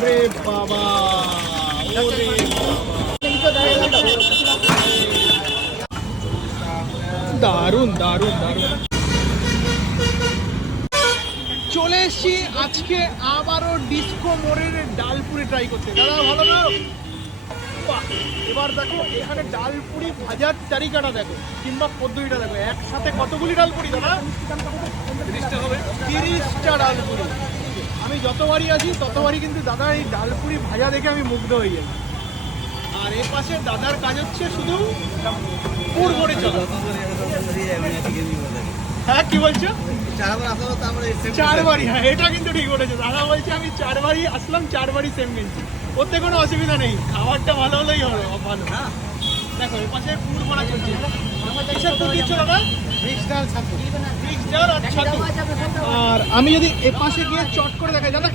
ওরে বাবা, ওরে দারুণ দারুণ দারুণ। চলে এসছি আজকে আবারও ডিস্কো মোড়ের ডালপুরি ট্রাই করতে। দাদা ভালো না? বাহ, এবার দেখো এখানে ডালপুরি ভাজার তারিকাটা দেখো কিংবা পদ্ধতিটা দেখো। একসাথে কতগুলি ডালপুরি দাদা? 30টা হবে। 30টা ডালপুরি। আমি যতবারই আছি ততবারই কিন্তু দাদার এই ডালপুরি ভাজা দেখে আমি মুগ্ধ হয়ে যাই। আর এর পাশে দাদার কাজ হচ্ছে শুধু পুর করে চলা। হ্যাঁ কি বলছো? 4বারই। হ্যাঁ এটা কিন্তু ঠিক বলেছো। দাদা বলছে আমি 4বারই আসলাম, 4বারই সেম কিনছি। ওতে কোনো অসুবিধা নেই, খাবারটা ভালো হলেই হবে। ভালো না দেখো এর পাশে পুর ভরা চলছে। আর আমি যদি এ পাশে গিয়ে চট করে দেখাই দাদা